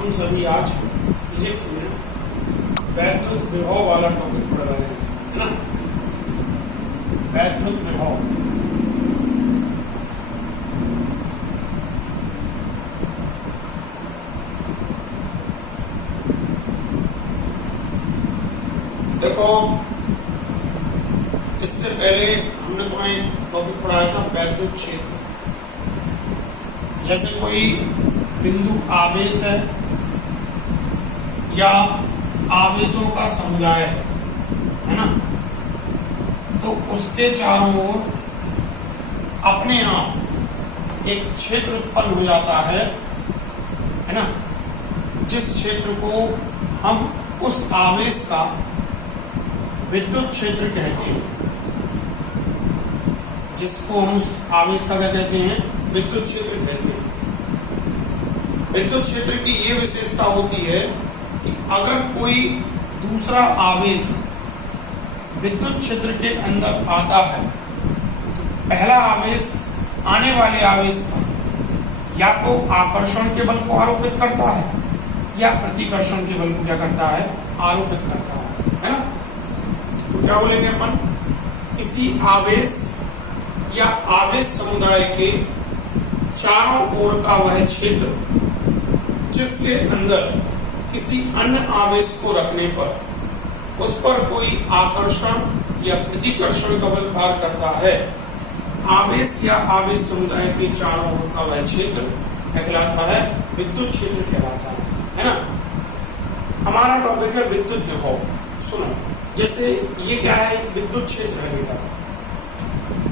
हम सभी आज फिजिक्स में वैद्युत विभव वाला टॉपिक पढ़ रहे हैं, है ना। वैद्युत विभव, देखो इससे पहले हमने तुम्हें टॉपिक पढ़ाया था वैद्युत क्षेत्र। जैसे कोई बिंदु आवेश है या आवेशों का समुदाय है ना, तो उसके चारों ओर अपने आप एक क्षेत्र उत्पन्न हो जाता है ना, जिस क्षेत्र को हम उस आवेश का विद्युत क्षेत्र कहते हैं, जिसको हम उस आवेश का क्या कहते हैं, विद्युत क्षेत्र कहते हैं। विद्युत क्षेत्र की ये विशेषता होती है कि अगर कोई दूसरा आवेश विद्युत क्षेत्र के अंदर आता है तो पहला आवेश आने वाले आवेश पर या तो आकर्षण के बल को आरोपित करता है या प्रतिकर्षण के बल को क्या करता है, आरोपित करता है ना। तो क्या बोलेंगे अपन, किसी आवेश या आवेश समुदाय के चारों ओर का वह क्षेत्र जिसके अंदर किसी अन्य आवेश को रखने पर उस पर कोई आकर्षण या प्रतिकर्षण का बल कार्य करता है, आवेश या आवेश समुदाय के चारों ओर का वह क्षेत्र कहलाता है, विद्युत क्षेत्र कहलाता है ना। हमारा टॉपिक है विद्युत विभव। सुनो, जैसे ये क्या है, विद्युत क्षेत्र है बेटा।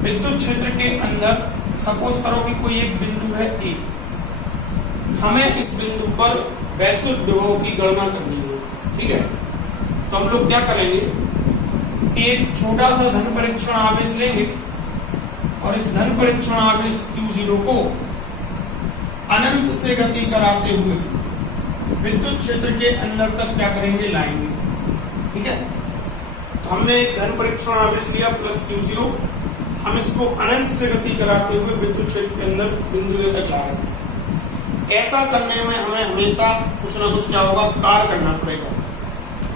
विद्युत क्षेत्र के अंदर सपोज करो कि कोई एक बिंदु है ए, हमें इस बिंदु पर वैद्युत विभव की गणना करनी है, ठीक है। तो हम लोग क्या करेंगे, एक छोटा सा धन परीक्षण आवेश लेंगे और इस धन परीक्षण आवेश Q0 को अनंत से गति कराते हुए विद्युत क्षेत्र के अंदर तक क्या करेंगे, लाएंगे, ठीक है। तो हमने एक धन परीक्षण आवेश लिया प्लस Q0, हम इसको अनंत से गति कराते हुए विद्युत क्षेत्र के अंदर बिंदु ए तक ला रहे हैं। ऐसा करने में हमें हमेशा कुछ ना कुछ क्या होगा, कार्य करना पड़ेगा।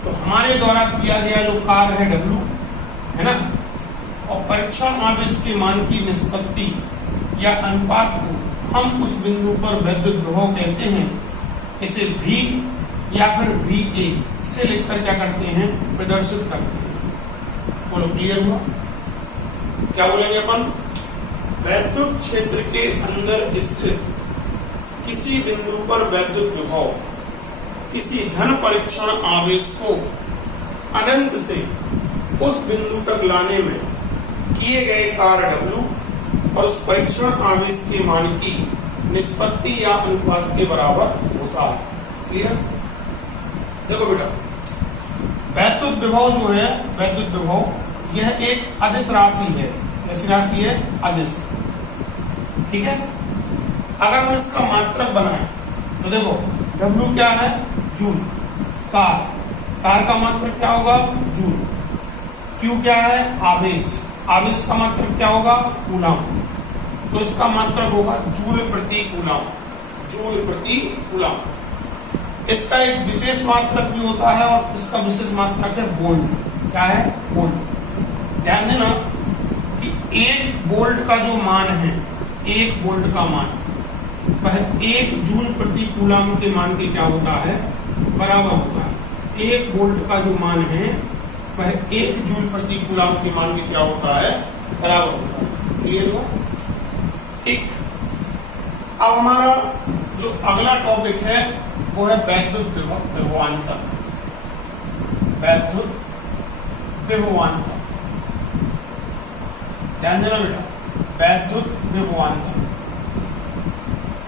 तो हमारे द्वारा किया गया जो कार्य है W, है ना, और परीक्षण आवेश के मान की निष्पत्ति या अनुपात को हम उस बिंदु पर वैद्युत विभव कहते हैं। इसे V या फिर VA से लिखकर क्या करते हैं, प्रदर्शित करते हैं। बोलो, क्लियर हुआ? क्या बोलेंगे अपन, वैद्युत क्षेत्र के अंदर स्थित किसी बिंदु पर वैद्युत विभव किसी धन परीक्षण आवेश को अनंत से उस बिंदु तक लाने में किए गए कार्य W और उस परीक्षण आवेश के मान की निष्पत्ति या अनुपात के बराबर होता है। क्लियर? देखो बेटा, वैद्युत विभव जो है, वैद्युत विभव यह एक अदिश राशि है। ऐसी राशि है अदिश, ठीक है। अगर हम इसका मात्रक बनाएं तो देखो W क्या है, जूल। कार का मात्रक क्या होगा, जूल। Q क्या है, आवेश। आवेश का मात्रक क्या होगा, कूलम। तो इसका मात्रक होगा जूल प्रति कूलम, जूल प्रति कूलम। इसका एक विशेष मात्रक भी होता है और इसका विशेष मात्रक है वोल्ट। क्या है, वोल्ट। ध्यान देना कि एक वोल्ट का जो मान है, एक वोल्ट का मान वह 1 जूल प्रति कूलम के मान के क्या होता है, बराबर होता है। 1 वोल्ट का जो मान है वह 1 जूल प्रति कूलम के मान के क्या होता है, बराबर होता है। क्लियर हुआ? ठीक। अब हमारा जो अगला टॉपिक है वो है वैद्युत विभवांतर। वैद्युत विभवांतर, ध्यान देना बेटा, वैद्युत विभवांतर।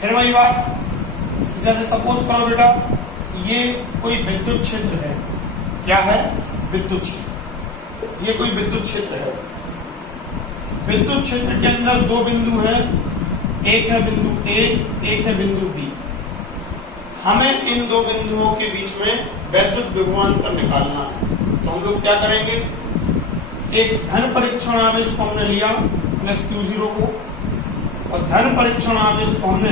फिर वही बात, जैसे सपोज करो बेटा, ये कोई विद्युत क्षेत्र है। क्या है, विद्युत क्षेत्र। ये कोई विद्युत क्षेत्र है। विद्युत क्षेत्र के अंदर दो बिंदु हैं, एक है बिंदु A, एक है बिंदु B। हमें इन दो बिंदुओं के बीच में वैद्युत विभवांतर निकालना है। तो हम लोग क्या करेंगे, एक धन परीक्षण आवेश को हमने लिया प्लस Q0 को, और धन परीक्षण आवेश को हमने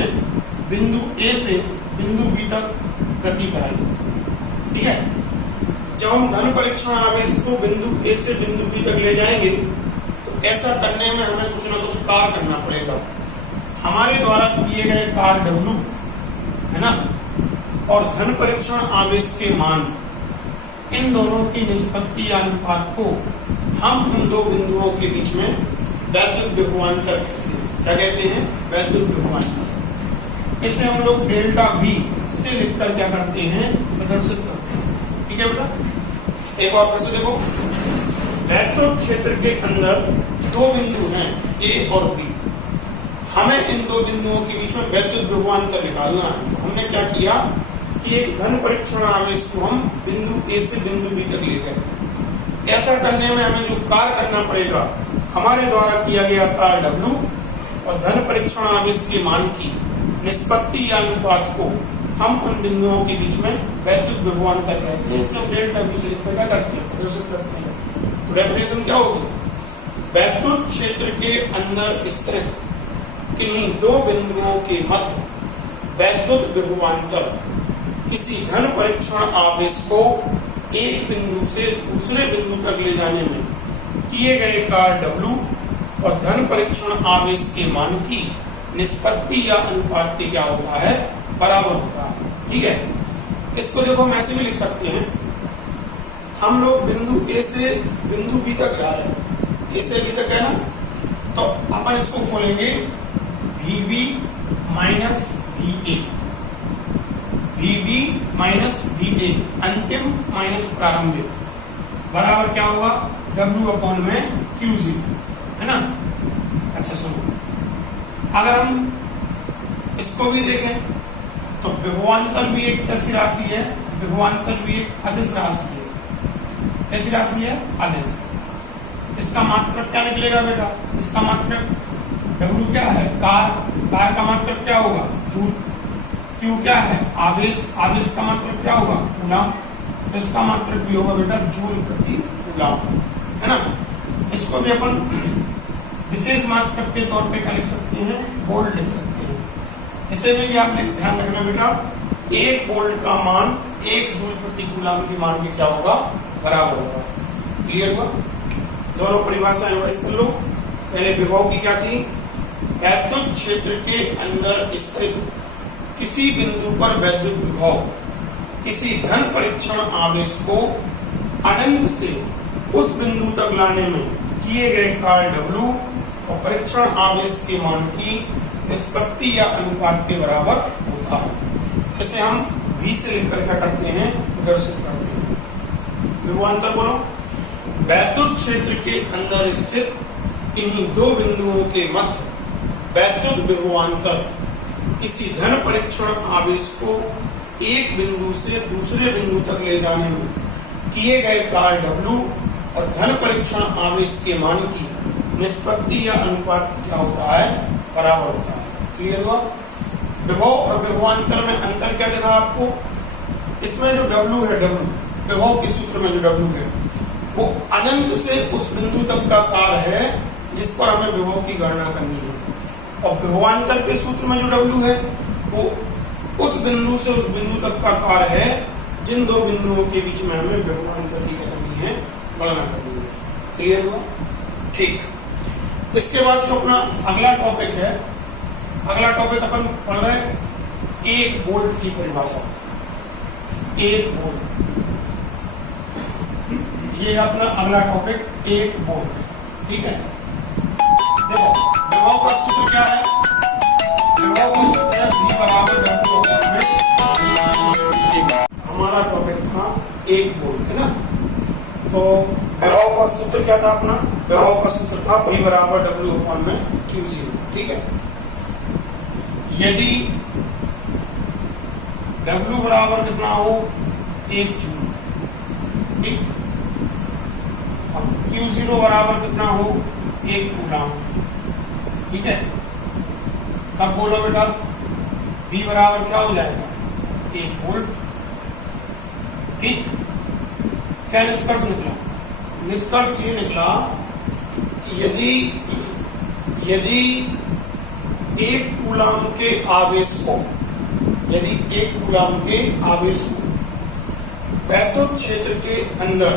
बिंदु A से बिंदु B तक गति कराई। ठीक है, जब हम धन परीक्षण आवेश को बिंदु ए से बिंदु बी तक ले जाएंगे तो ऐसा करने में हमें कुछ ना कुछ कार्य करना पड़ेगा। हमारे द्वारा किए गए कार्य W है ना, और धन परीक्षण आवेश के मान, इन दोनों की निष्पत्ति या अनुपात को हम उन दो बिंदुओं के बीच में वैद्युत विभवांतर कहते हैं। क्या कहते हैं? वैद्युत विभवांतर। इसे हम लोग डेल्टा V से लिखकर क्या करते हैं? प्रदर्शित करते हैं। ठीक है बेटा, एक बार फिर से देखो, वैद्युत क्षेत्र के अंदर दो बिंदु हैं A और B। हमें इन दो बिंदुओं के बीच में वैद्युत विभवांतर निकालना है। तो हमने क्या किया कि एक धन परीक्षण आवेश को हम बिंदु A से बिंदु B तक ले गए। ऐसा करने में हमें जो कार्य करना पड़ेगा, हमारे द्वारा किया गया कार्य W और धन परीक्षण आवेश के मान की निष्पत्ति या अनुपात को हम उन बिंदुओं के बीच में वैद्युत विभवांतर कहते हैं। इसे हम डेल्टा V से लिखकर क्या करते हैं? प्रदर्शित करते हैं। तो डेफिनेशन क्या होगी? वैद्युत क्षेत्र के अंदर स्थित किन्हीं दो बिंदुओं के मध्य वैद्युत विभवांतर किसी धन परीक्षण आवेश को एक बिंदु से दूसरे बिंदु तक ले जाने में किए गए कार्य W और धन परीक्षण आवेश के मान की निष्पत्ति या अनुपात के क्या होता है? बराबर होता है। ठीक है, इसको देखो हम ऐसे भी लिख सकते हैं, हम लोग बिंदु A से बिंदु B तक जा रहे हैं, A से B तक है ना, तो अपन इसको खोलेंगे VB minus VA, VB minus VA, अंतिम माइनस प्रारंभिक, बराबर क्या होगा? W अपॉन में QZ, है ना। अच्छा सुनो, अगर हम इसको भी देखें तो विभवांतर भी एक कैसी राशि है? विभवांतर भी एक अदिश राशि है। कैसी राशि है? अदिश। इसका मात्रक क्या निकलेगा बेटा? इसका मात्रक W क्या है? कार का मात्रक क्या होगा? जूल। Q क्या है? आवेश। आवेश का मात्रक क्या होगा? कूलम। तो इसका मात्रक भी होगा बेटा जूल प्रति कूलम, है ना। इसको भी अपन विशेष मात्रक के तौर पे क्या लिख सकते हैं? वोल्ट लिख सकते हैं। इसे में भी आपने ध्यान रखना बेटा, एक वोल्ट का मान एक जूल प्रति कूलम के मान के क्या होगा? बराबर होगा। क्लियर हुआ? दोनों परिभाषाएं वाइज कर लो। पहले विभव की क्या थी? वैद्युत क्षेत्र के अंदर स्थित किसी बिंदु पर वैद्युत विभव किसी धन परीक्षण आवेश को अनंत से उस बिंदु तक लाने में किए गए कार्य W और परीक्षण आवेश के मान की निष्पत्ति या अनुपात के बराबर होता है। इसे हम V से लिखकर क्या करते हैं? प्रदर्शित करते हैं। विभवांतर बोलो। वैद्युत क्षेत्र के अंदर स्थित इन्हीं दो बिंदुओं के मध्य वैद्युत विभवांतर किसी धन परीक्षण आवेश को एक बिंदु से दूसरे बिंदु तक ले जाने में किए गए कार्य W और धन परीक्षण आवेश के मान की निष्पत्ति या अनुपात क्या होता है? बराबर होता है। क्लियर हुआ? विभव और विभवांतर में अंतर क्या देखा आपको? इसमें जो W है, W विभव के सूत्र में जो W है वो अनंत से उस बिंदु तक का कार्य है जिस पर हमें विभव की गणना करनी है, और विभवांतर के सूत्र में जो W है वो उस बिंदु से उस बिंदु तक का कार्य है जिन दो बिंदुओं के बीच में हमें विभवांतर की करनी है, गणना करनी है। क्लियर हुआ? ठीक। इसके बाद जो अपना अगला टॉपिक है, अगला टॉपिक अपन पढ़ रहे हैं एक वोल्ट की परिभाषा। एक वोल्ट, ये अपना अगला टॉपिक, एक वोल्ट। ठीक है, देखो विभव का सूत्र क्या है? विभव का सूत्र है V बराबर W में। हमारा टॉपिक था एक वोल्ट, है ना। तो विभव का सूत्र क्या था अपना? विभव का सूत्र था V बराबर W अपॉन में Q0। ठीक है, यदि W बराबर कितना हो? 1 जूल। ठीक, अब Q0 बराबर कितना हो? 1 कूलम। ठीक है, तब बोलो बेटा V बराबर क्या हो जाएगा? 1 वोल्ट। ठीक, क्या निष्कर्ष निकला? निष्कर्ष ये निकला कि यदि 1 कूलम के आवेश को यदि 1 कूलम के आवेश को वैद्युत क्षेत्र के अंदर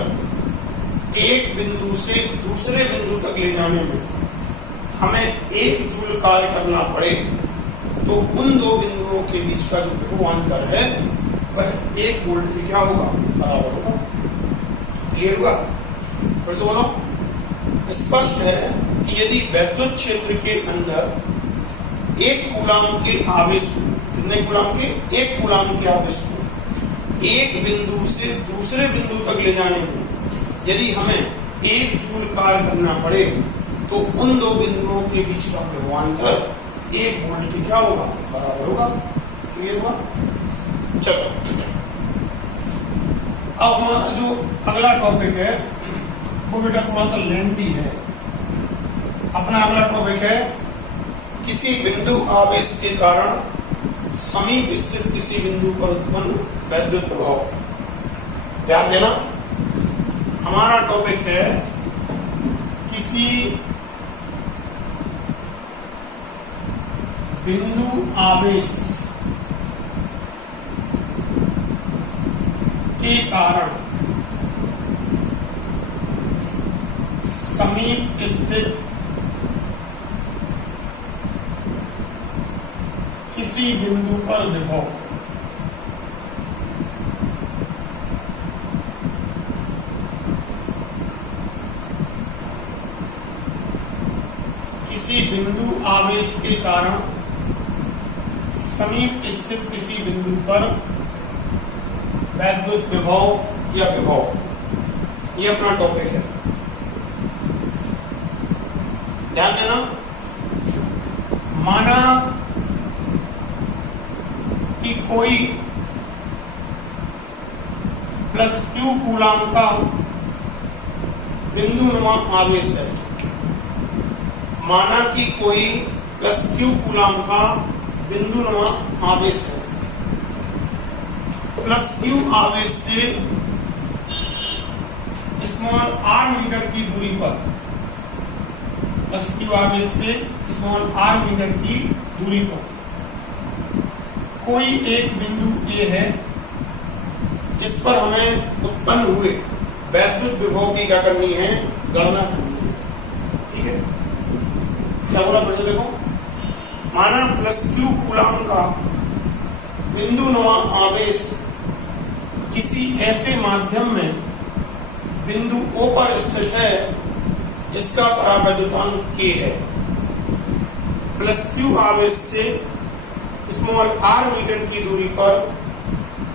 एक बिंदु से दूसरे बिंदु तक ले जाने में हमें 1 जूल कार्य करना पड़े तो उन दो बिंदुओं के बीच का जो विभवांतर है वह 1 वोल्ट के क्या होगा, बराबर होगा। क्लियर हुआ? फिर से बोलो। स्पष्ट है कि यदि वैद्युत क्षेत्र के अंदर 1 कूलम के आवेश को, कितने कूलम के, 1 कूलम के आवेश को एक बिंदु से दूसरे बिंदु तक ले जाने में यदि हमें 1 जूल कार्य करना पड़े तो उन दो बिंदुओं के बीच का विभवांतर 1 वोल्ट के क्या होगा, बराबर होगा। क्लियर हुआ? चलो, अब हमारा जो अगला टॉपिक है वो बेटा थोड़ा सा लेंथी है। अपना अगला टॉपिक है किसी बिंदु आवेश के कारण समीप स्थित किसी बिंदु पर उत्पन्न वैद्युत प्रभाव। ध्यान देना, हमारा टॉपिक है किसी बिंदु आवेश के कारण समीप स्थित किसी बिंदु पर विभव। किसी बिंदु आवेश के कारण समीप स्थित किसी बिंदु पर वैद्युत विभव या विभव, ये अपना टॉपिक है। ध्यान देना, माना कि कोई +Q कूलम का बिंदुनुमा आवेश है। माना कि कोई +Q कूलम का बिंदुनुमा आवेश है। +Q आवेश से r मीटर की दूरी पर, +Q आवेश से r मीटर की दूरी पर कोई एक बिंदु A है जिस पर हमें उत्पन्न हुए वैद्युत विभव की क्या करनी है, गणना करनी है। ठीक है, क्या बोला फिर से देखो। माना +Q कूलम का बिंदुनुमा आवेश किसी ऐसे माध्यम में बिंदु O पर स्थित है जिसका परावैद्युतांक K है। +Q आवेश से r मीटर की दूरी पर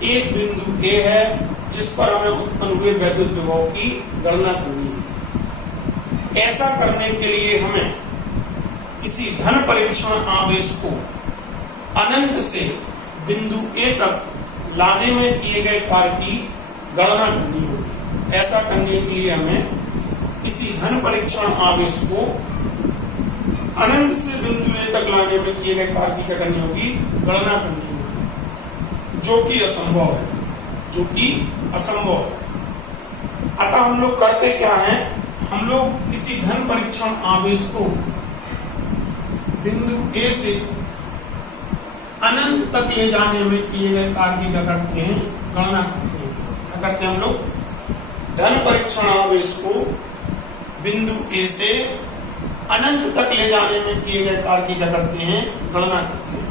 एक बिंदु A है जिस पर हमें उत्पन्न हुए वैद्युत विभव की गणना करनी है। ऐसा करने के लिए हमें किसी धन परीक्षण आवेश को अनंत से बिंदु A तक लाने में किए गए कार्य की गणना करनी होगी। ऐसा करने के लिए हमें किसी धन परीक्षण आवेश को अनंत से बिंदु A तक लाने में किए गए कार्य की क्या करनी होगी, गणना करनी होगी, जो कि असंभव है, जो कि असंभव है। अतः हम लोग करते क्या हैं, हम लोग किसी धन परीक्षण आवेश को बिंदु A से अनंत तक ले जाने में किए गए कार्य की क्या करते हैं, गणना करते हैं। क्या करते हैं हम लोग, धन परीक्षण आवेश को बिंदु A से अनंत तक ले जाने में किए गए कार्य की क्या करते हैं, गणना करते हैं।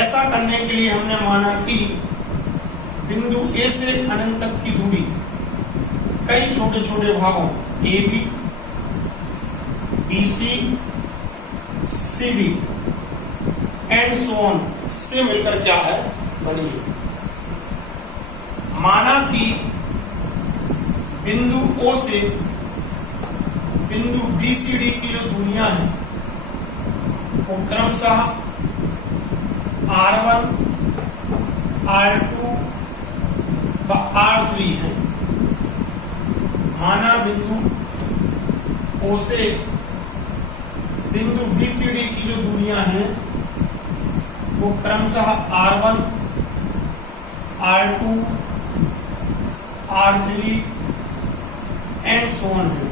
ऐसा करने के लिए हमने माना कि बिंदु A से अनंत तक की दूरी कई छोटे छोटे भागों AB, BC, CB and so on से मिलकर क्या है, बनी है। माना कि बिंदु O से बिंदु BCD की जो दूरियां हैं वो क्रमशः R1, R2 व R3 है। माना बिंदु O से बिंदु BCD की जो दूरियां हैं वो क्रमशः R1, R2, R3 and so on है।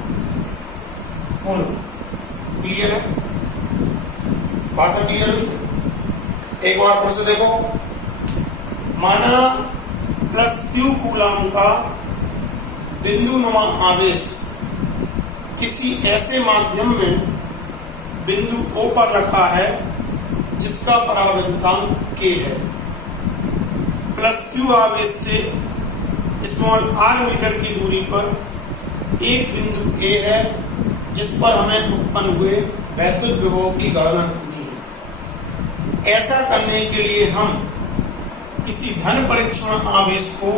बोलो, क्लियर है? भाषा क्लियर हुई? एक बार फिर से देखो, माना प्लस क्यू कूलम का बिंदुनुमा आवेश किसी ऐसे माध्यम में बिंदु O पर रखा है जिसका परावैद्युतांक K है। प्लस क्यू आवेश से स्मॉल r मीटर की दूरी पर एक बिंदु A है जिस पर हमें उत्पन्न हुए वैद्युत विभव की गणना करनी है। ऐसा करने के लिए हम किसी धन परीक्षण आवेश को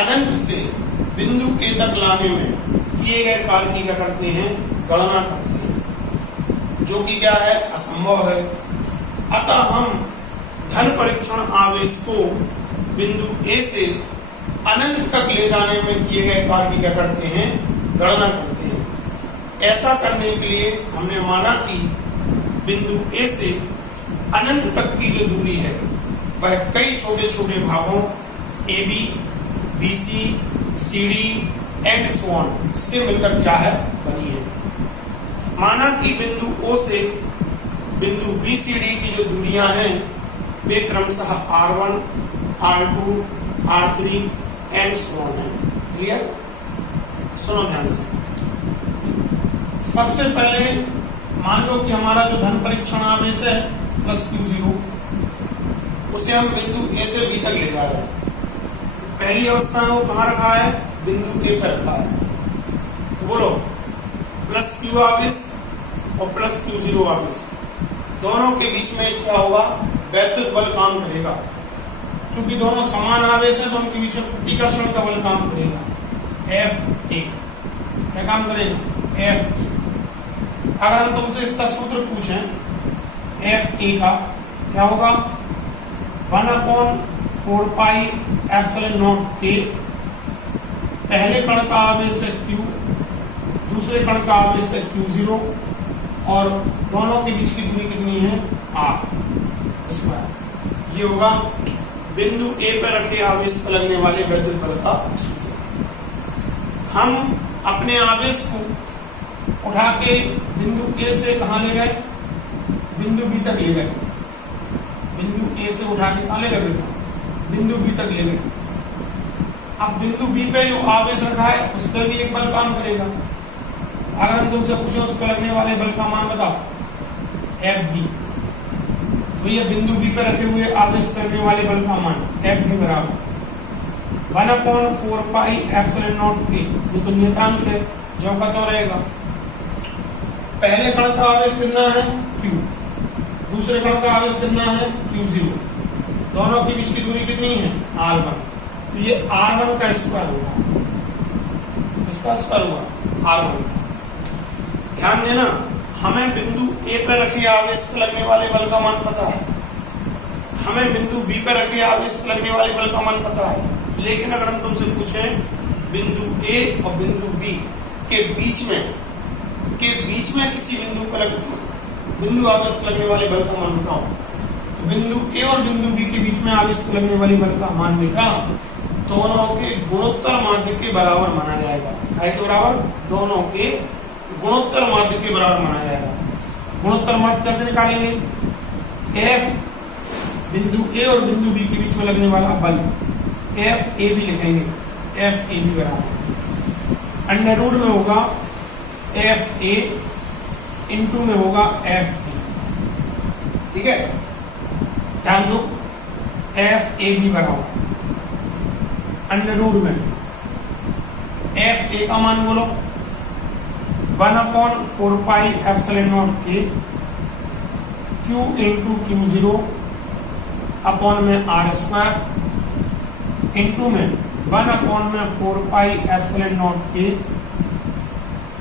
अनंत से बिंदु A तक लाने में किए गए कार्य की क्या करते हैं, गणना करते हैं, जो कि क्या है, असंभव है। अतः हम धन परीक्षण आवेश को बिंदु A से अनंत तक ले जाने में किए गए कार्य की क्या करते हैं, गणना करते हैं। ऐसा करने के लिए हमने माना कि बिंदु A से अनंत तक की जो दूरी है वह कई छोटे छोटे भागों AB, BC, CD and so on से मिलकर क्या है, बनी है। माना कि बिंदु O से बिंदु BCD की जो दूरियां हैं वे क्रमशः R1, R2, R3 and so on है। क्लियर? सुनो ध्यान से। सबसे पहले मान लो कि हमारा जो धन परीक्षण आवेश है प्लस Q0, उसे हम बिंदु A से B तक ले जा रहे हैं। पहली अवस्था में वो कहाँ रखा है, बिंदु A पर रखा है। तो बोलो प्लस Q आवेश और प्लस Q0 आवेश दोनों के बीच में क्या होगा, वैद्युत बल काम करेगा। चूंकि दोनों समान आवेश है तो उनके बीच में प्रतिकर्षण का बल काम करेगा, Fa। क्या काम करेगा, Fa। अगर हम तुमसे इसका सूत्र पूछें Fa का, क्या होगा, 1/4 पाई एप्सिलॉन नॉट K। पहले कण का आवेश है Q, दूसरे कण का आवेश है Q0 और दोनों के बीच की दूरी कितनी है, R स्क्वायर। ये होगा बिंदु A पर रखे आवेश पर लगने वाले वैद्युत बल का सूत्र। हम अपने आवेश को उठा के बिंदु A से कहाँ ले गए, बिंदु B तक ले गए। बिंदु A से उठा के कहाँ ले गए बेटा, बिंदु B तक ले गए। अब बिंदु B पे जो आवेश रखा है उस पर भी एक बल काम करेगा। अगर हम तुमसे पूछे उस पर लगने वाले बल का मान बताओ, Fb, तो ये बिंदु B पे रखे हुए आवेश पर लगने वाले बल का मान Fb बराबर 1/4 पाई एप्सिलॉन नॉट K। ये तो नियतांक है, जो का तो रहेगा। पहले कण का आवेश कितना है, Q, दूसरे कण का आवेश कितना है, Q0। दोनों के बीच की दूरी कितनी है, R1। तो ये R1 का स्क्वायर होगा, इसका स्क्वायर होगा R1 का। ध्यान देना, हमें बिंदु A पर रखे आवेश पर लगने वाले बल का मान पता है, हमें बिंदु B पर रखे आवेश पर लगने वाले बल का मान पता है। लेकिन अगर हम तुमसे पूछें बिंदु A और बिंदु B के बीच में किसी बिंदु आवेश पर लगने वाले बल का मान बताओ, तो बिंदु A और बिंदु B के बीच में आवेश पर लगने वाले बल का मान बेटा दोनों के गुणोत्तर माध्य के बराबर माना जाएगा। है के बराबर, दोनों के गुणोत्तर माध्य के बराबर माना जाएगा। गुणोत्तर माध्य कैसे निकालेंगे, F बिंदु A और बिंदु B के बीच में लगने वाला बल FAB लिखेंगे, FAB बराबर अंडर रूट में होगा FA इंटू में होगा FB। ठीक है, ध्यान दो, FAB बराबर अंडर रूट में FA का मान बोलो 1/4 पाई epsilon naught K Q into Q0 upon में R स्क्वायर इंटू में 1/4 पाई epsilon naught K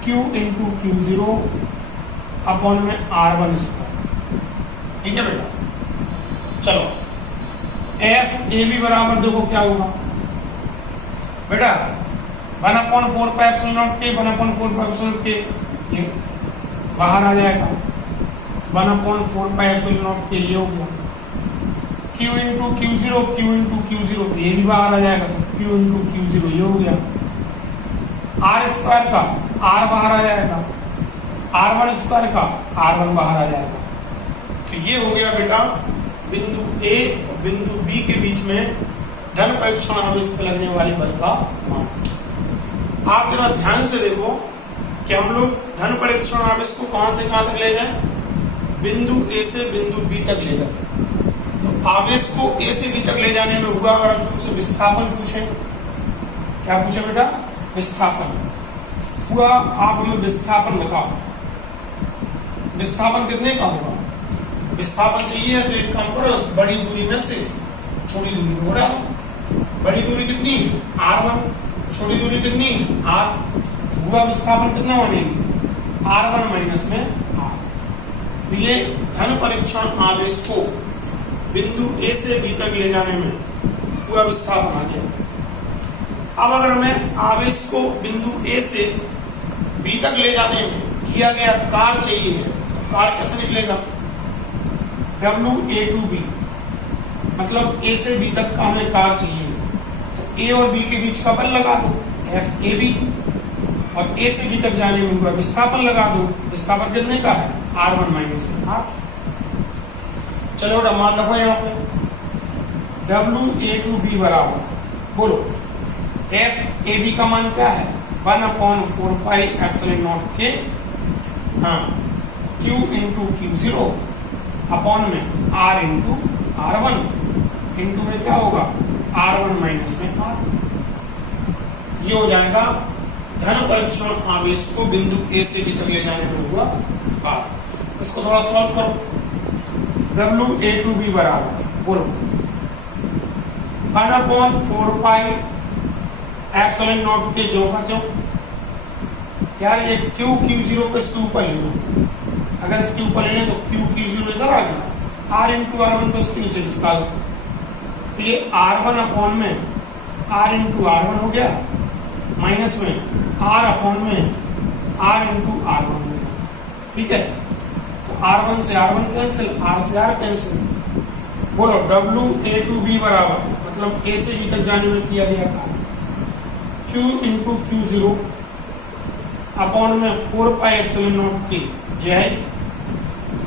Q into Q0 upon में R1 स्क्वायर। ठीक है बेटा, चलो FAB बराबर देखो क्या होगा बेटा, 1/4 पाई epsilon naught K 1/4 pi epsilon K, ये बाहर आ जाएगा। 1/4 पाई एप्सिलॉन नॉट K ये हो गया। Q इंटू Q0 ये भी बाहर आ जाएगा, तो Q इंटू Q0 ये हो गया। R स्क्वायर का R बाहर आ जाएगा, R1 स्क्वायर का R1 बाहर आ जाएगा। तो ये हो गया बेटा बिंदु ए और बिंदु बी के बीच में धन परीक्षण आवेश पर लगने वाले बल का मान। आप जरा ध्यान से देखो कि हम लोग धन परीक्षण आवेश को कहां से कहां तक ले गए, बिंदु ए से बिंदु बी तक ले गए। तो आवेश को ए से बी तक ले जाने में हुआ, अगर तुमसे विस्थापन पूछे, क्या पूछे बेटा, विस्थापन हुआ, आप हमें विस्थापन बताओ, विस्थापन कितने का होगा। विस्थापन चाहिए तो एक काम करो, उस बड़ी दूरी में से छोटी दूरी को घटा दो। बड़ी दूरी कितनी है, r1, छोटी दूरी कितनी है, r। हुआ विस्थापन कितना बनेगी, r1 माइनस में r। तो ये धन परीक्षण आवेश को बिंदु ए से बी तक ले जाने में पूरा विस्थापन आ गया। अब अगर हमें आवेश को बिंदु ए से बी तक ले जाने में किया गया कार्य चाहिए, तो कार्य कैसे निकलेगा, W(A)to B, मतलब ए से बी तक का हमें कार्य चाहिए, तो ए और बी के बीच का बल लगा दो FAB, और ए से बी तक जाने में हुआ विस्थापन लगा दो। विस्थापन कितने का है, r1 माइनस में r। चलो मान रखो यहाँ पे W(A)to B बराबर, बोलो FAB का मान क्या है, 1/4πε0 के Q इंटू Q0 अपॉन में R इंटू R1 इंटू में क्या होगा, R1 माइनस में R। ये हो जाएगा धन परीक्षण आवेश को बिंदु ए से बी तक ले जाने में हुआ कार्य। इसको थोड़ा सॉल्व करो। W(A)to B बराबर, बोलो 1/4πε0 के जो का त्यों। यार ये Q Q0 को इसके ऊपर ले लो, अगर इसके ऊपर ले तो Q Q0 इधर आ गया, R इंटू R1 को इसके नीचे निकाल दो, तो ये R1 अपॉन में R इंटू R1 हो गया, माइनस में R अपॉन में R इंटू R1 हो गया। ठीक है, तो R1 से R1 कैंसिल, R से R कैंसिल। बोलो W(A)to B बराबर, मतलब ए से बी तक जाने में किया गया कार्य, Q इंटू Q0 अपॉन में 4πε0 के जय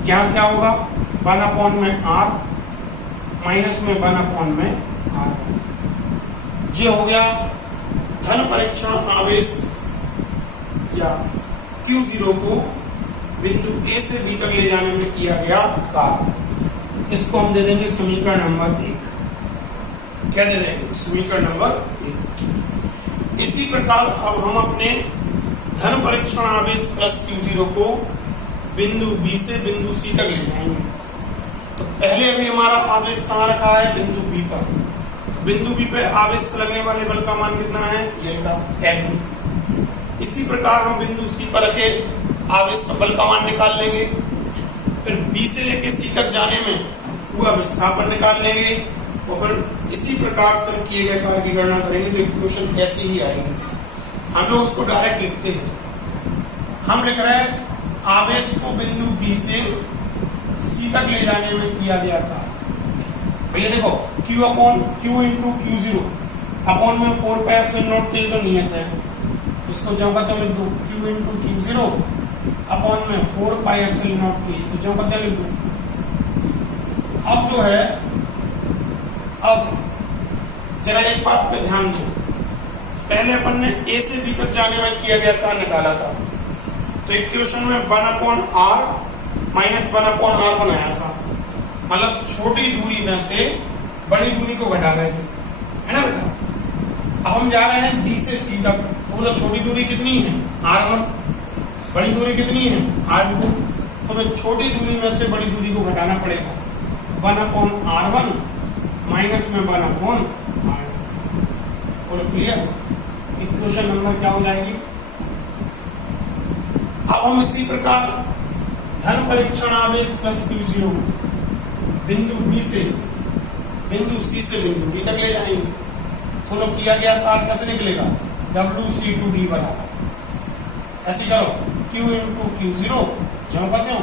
क्या क्या होगा, 1 अपॉन में R माइनस में 1 अपॉन में R। ये हो गया धन परीक्षण आवेश या Q0 को बिंदु ए से बी तक ले जाने में किया गया कार्य। इसको हम दे देंगे समीकरण नंबर 1। क्या दे देंगे, समीकरण नंबर 1। इसी प्रकार अब हम अपने धन परीक्षण आवेश प्लस Q0 को बिंदु बी से बिंदु सी तक ले जाएंगे। तो पहले अभी हमारा आवेश कहाँ रखा है, बिंदु बी पर। तो बिंदु बी पे आवेश पर लगने वाले बल का मान कितना है, ये का FB। इसी प्रकार हम बिंदु सी पर रखे आवेश पर बल का मान निकाल लेंगे। फिर बी से लेके सी तक जाने में हुआ विस्थापन निकाल लेंगे, और फिर इसी प्रकार से किए गए कार्य की गणना करेंगे। तो इक्वेशन ऐसी ही आएगी। हम लोग उसको डायरेक्ट लिखते हैं। हम लिख रहे हैं आवेश को बिंदु बी से सी तक ले जाने में किया गया कार्य। भैया देखो Q upon Q into Q0 upon में 4πε0 के तो नियत है, इसको जो कहते हैं लिख दो Q इंटू Q0 अपॉन में 4πε0 के, तो जो कहते हैं लिख दो। अब जो है, अब जरा एक बात पे ध्यान दो, पहले अपन ने ए से बी तक जाने में किया गया कार्य निकाला था, तो इक्वेशन में 1/r माइनस 1/r बनाया था, मतलब छोटी दूरी में से बड़ी दूरी को घटा रहे थे, है ना बेटा। अब हम जा रहे हैं बी से सी तक, तो बोलो छोटी दूरी कितनी है, r1, बड़ी दूरी कितनी है, r2। तो हमें छोटी दूरी में से बड़ी दूरी को घटाना पड़ेगा, 1/r1 माइनस में 1/r2। बोलो क्लियर, इक्वेशन नंबर क्या हो जाएगी। अब हम इसी प्रकार धन परीक्षण आवेश प्लस Q0 बिंदु बी से बिंदु सी से बिंदु बी तक ले जाएंगे। तो लोग किया गया कार्य कैसे निकलेगा, WC(to D बराबर, ऐसे करो Q इंटू Q0 जो कहते हो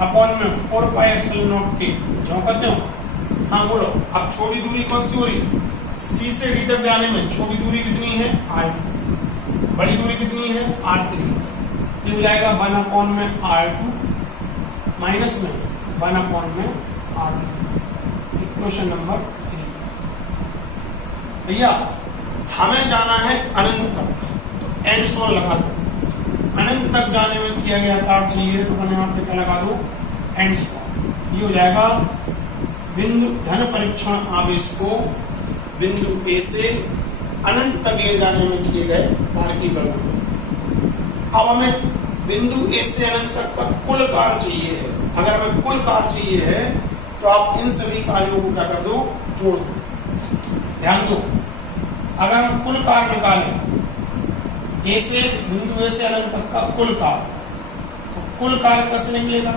अपॉन में 4πε0 के जो कहते हो। हाँ बोलो, अब छोटी दूरी कौन सी हो रही, सी से डी तक जाने में छोटी दूरी कितनी है, r2, बड़ी दूरी कितनी है, r3। ये हो जाएगा 1 अपॉन में r2 माइनस में 1 अपॉन में R3। Equation number 3। भैया हमें जाना है अनंत तक, तो एंड सोन लगा दो। अनंत तक जाने में किया गया कार्य चाहिए तो मैंने यहाँ पे क्या लगा दो, एंड सोन। ये हो जाएगा बिंदु धन परीक्षण आवेश को बिंदु ए से अनंत तक ले जाने में किए गए कार्य की गणना। अब हमें बिंदु ए से अनंत तक का कुल कार्य चाहिए है। अगर हमें कुल कार्य चाहिए है तो आप इन सभी कार्यों को क्या कर दो, जोड़ दो। ध्यान दो, अगर हम कुल कार्य निकालें ए से बिंदु ए से अनंत तक का कुल कार्य, तो कुल कार्य कैसे निकलेगा?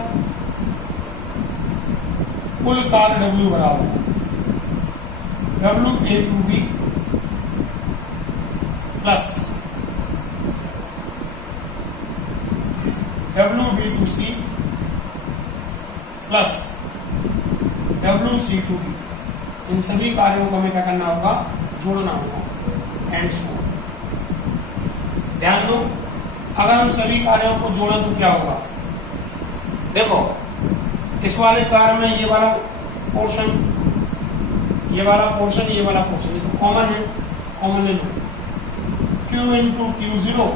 कुल कार्य W बराबर WA2B plus WB2C plus WC2D। इन सभी कार्यों को हमें क्या करना होगा, जोड़ना होगा, एंड सो। ध्यान दो, अगर हम सभी कार्यों को जोड़ें तो क्या होगा? देखो इस वाले कार्य में ये वाला पोर्शन, ये वाला पोर्शन, ये वाला पोर्शन, ये तो कॉमन है, कॉमन ले लो। Q इंटू Q0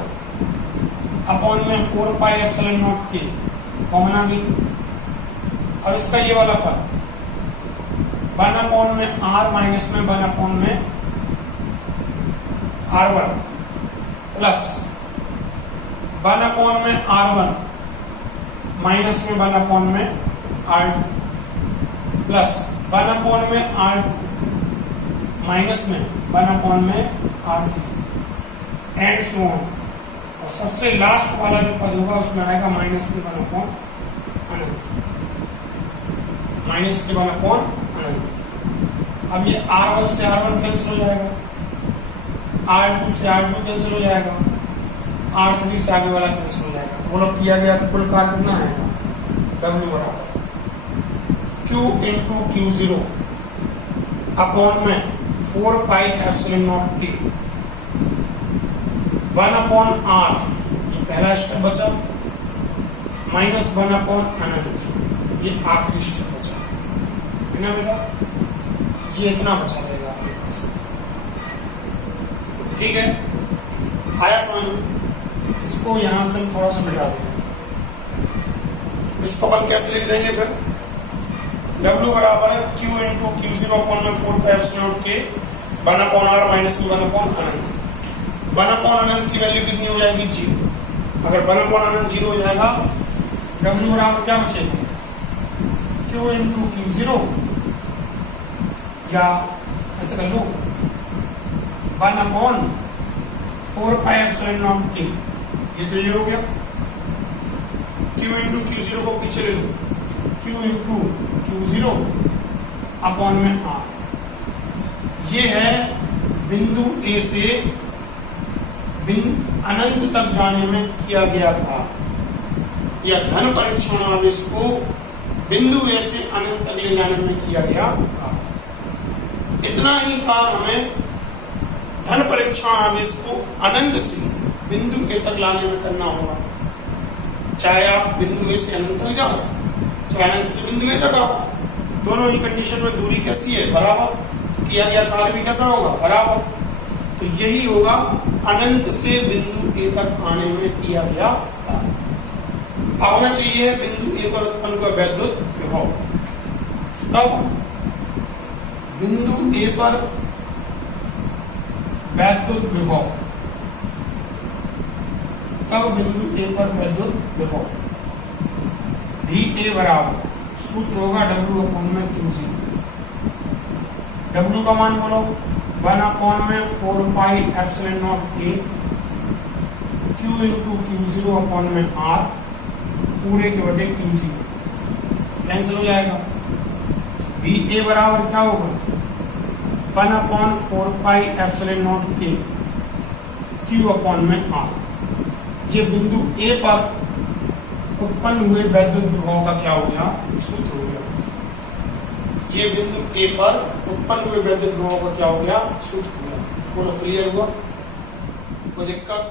अपॉन में 4 pi epsilon naught K common आ गई। और इसका ये वाला पद 1 अपॉन में R माइनस में 1 अपॉन में R1 प्लस 1 अपॉन में R1 माइनस में 1 अपॉन में R2 प्लस 1 अपॉन में R2 माइनस में 1 अपॉन में R3 एंड सो ऑन। और सबसे लास्ट वाला जो पद होगा उसमें आएगा माइनस के 1 अपॉन अनंत, माइनस के 1 अपॉन अनंत। अब ये R1 से R1 कैंसिल हो जाएगा, R2 से R2 कैंसिल हो जाएगा, R3 से आगे वाला कैंसिल हो जाएगा। तो बोलो किया गया कुल कार्य कितना आएगा, W बराबर Q इंटू Q0 अपॉन में 4 pi epsilon naught K 1 upon R, ये पहला स्टेप बचा, माइनस 1 अपॉन अनंत, ये आखिरी स्टेप बचा है ना बेटा। ये इतना बचा रहेगा आपके पास, ठीक है, आया समझ। इसको यहां से थोड़ा सा मिटा देंगे। इसको अपन कैसे लिख देंगे फिर, W बराबर है Q इंटू Q0 अपॉन में 4 pi epsilon naught K 1 upon R minus 1 upon अनंत। 1 अपॉन अनंत की वैल्यू कितनी हो जाएगी, 0। अगर 1 अपॉन अनंत 0 हो जाएगा, W बराबर क्या बचेगा, Q इंटू Q0, या ऐसे कर लो 1 upon 4 pi epsilon naught K, ये तो ये हो गया। Q इंटू Q0 को पीछे ले लो, Q इंटू Q0 अपॉन में R। ये है बिंदु A से अनंत तक जाने में किया गया था, या धन परीक्षण आवेश को बिंदु ए से अनंत तक ले जाने में किया गया था। इतना ही कार्य हमें धन परीक्षण आवेश को अनंत से बिंदु ए तक लाने में करना होगा। चाहे आप बिंदु ए से अनंत तक जाओ, चाहे अनंत से बिंदु ए तक आओ, दोनों ही कंडीशन में दूरी कैसी है, बराबर। किया गया कार्य भी कैसा होगा, बराबर। तो यही होगा अनंत से बिंदु ए तक आने में किया गया कार्य। अब हमें चाहिए बिंदु ए पर उत्पन्न हुआ वैद्युत विभव। तब बिंदु ए पर वैद्युत विभव, तब बिंदु ए पर वैद्युत विभव VA बराबर सूत्र होगा W अपॉन में Q0। W का मान बोलो 1 अपॉन में 4 pi epsilon naught K Q into Q0 upon में R पूरे के बटे Q0 कैंसिल हो जाएगा। VA बराबर क्या होगा 1 upon 4 pi epsilon naught K Q upon में R। ये बिंदु A पर उत्पन्न हुए वैद्युत विभव का क्या हो गया, सूत्र हो गया। ये बिंदु A पर उत्पन्न हुए वैद्युत विभव का क्या हो गया, सूत्र हो गया। बोलो क्लियर हुआ, कोई दिक्कत?